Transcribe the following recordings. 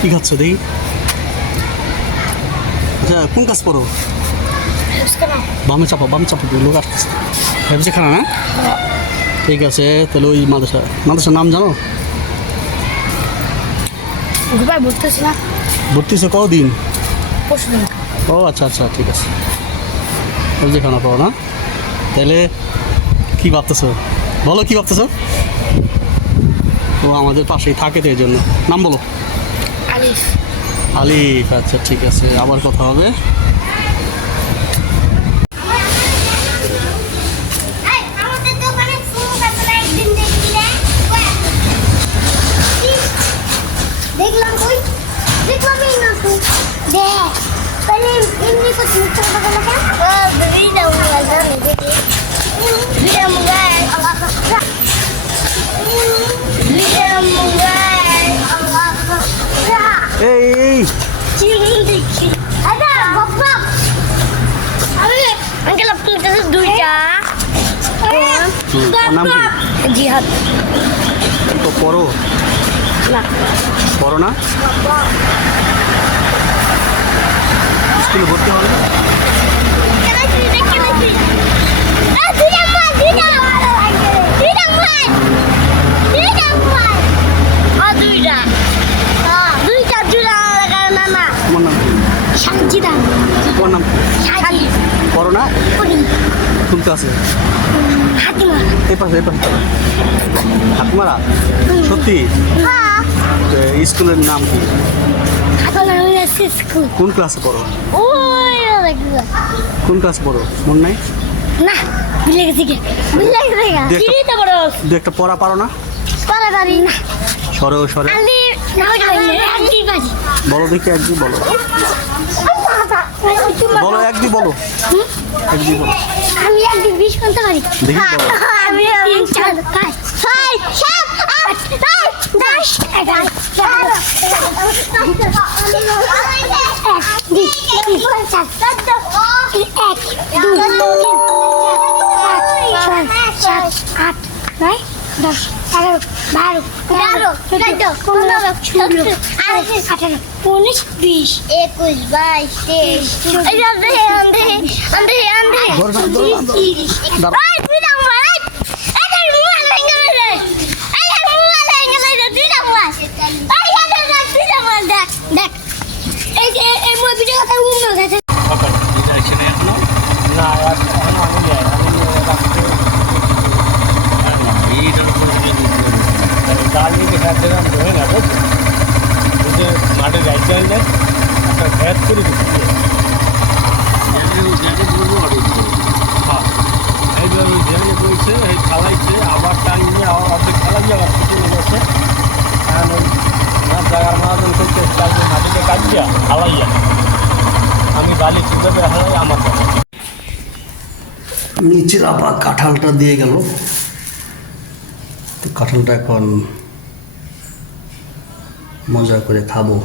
কি খাচ্ছ দেখি? আচ্ছা কোন কাজ করো? বামে চাপা লোক আসতেছে। ভেবেছে খানা না? ঠিক আছে, তাহলে ওই মাদ্রাসার নাম জানো? ভর্তি হচ্ছে কদিন? ও আচ্ছা আচ্ছা, ঠিক আছে। সবজি খানা পাও না? তাহলে কি ভাবতেছো? বলো কি ভাবতেছো? ও আমাদের পাশেই থাকে তো, এই জন্য। নাম বলো। আলিফ। আচ্ছা ঠিক আছে, আবার কথা হবে। এই নাম কি? জিহাদ। তো পড়ো না? স্কুলে ভর্তি হবে না? তোমার নাম কি? তোমার নাম কি? পড়ো না? কোন ক্লাসে? এই পাশে হাতমারা। সত্যি? স্কুলের নাম কি? কোন ক্লাসে পড়ো? কোন ক্লাসে পড়ো মন নাই? দু একটা পড়া পারো না? সরে বলো দেখি, একদিন বলো। বলো একদিন বলো। আমি একদিন 20 করতে পারি। দেখি বলো। আমি 3 4 5 6 7 8 9 10 11 মাঠে যাইতে হলে একটা ভ্যাট করে দিচ্ছি। এইবার ওই জেলে বলছে, এই খালাইছে, আবার টাইমে আবার অর্ধেক খালাই আবার চলে গেছে। কারণ ওই জায়গার মহাজন করতে চাইলে মাটিতে কাটিয়া হালাইয়া আমি বালি তুলে হালাই আমার নিচের আবার কাঁঠালটা দিয়ে গেল। তো কাঁঠালটা এখন মজা করে খাবো।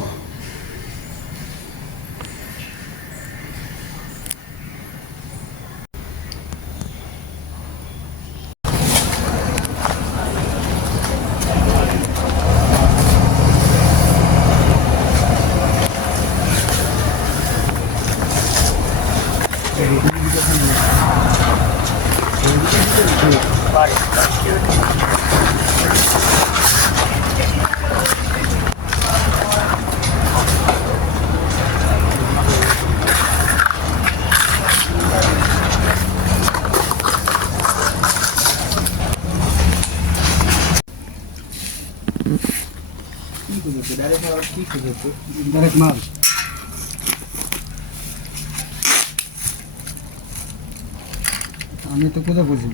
ডাইরেক্ট মাল। আমি তো কোথাও বুঝি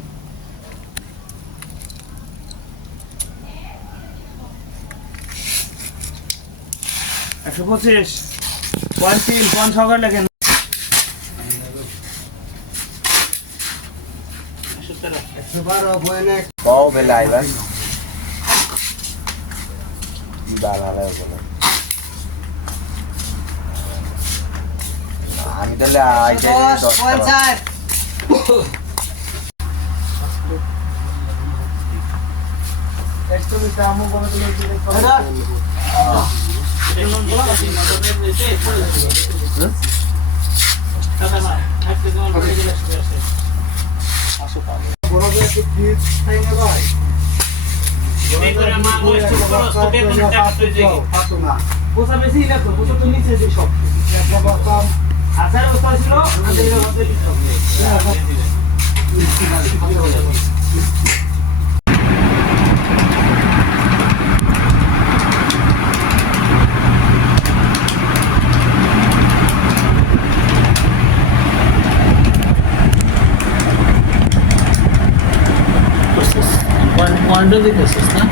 125 1 সকাল লেখেন 112 বয়নে বাও বেলা আইবা ডাল হালে বলে আমি তাহলে আইতে 10 একটু কামও করে দিলে ওয়ান্ডার দেখেছিস না?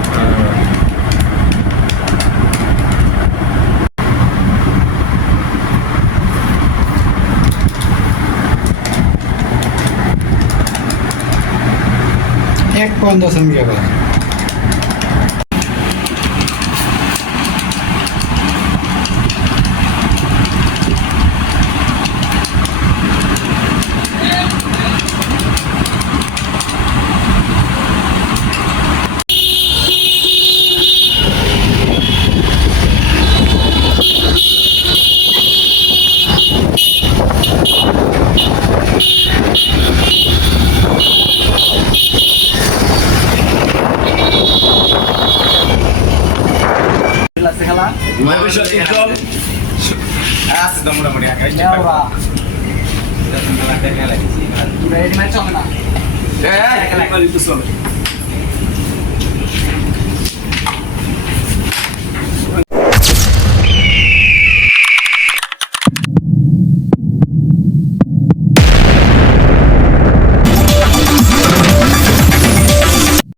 एक पॉइंट 10 एम बी ভবিষ্যৎ উজ্জ্বল আছে তো মোটামুটি রেডি ম্যাচ হবে না। চলে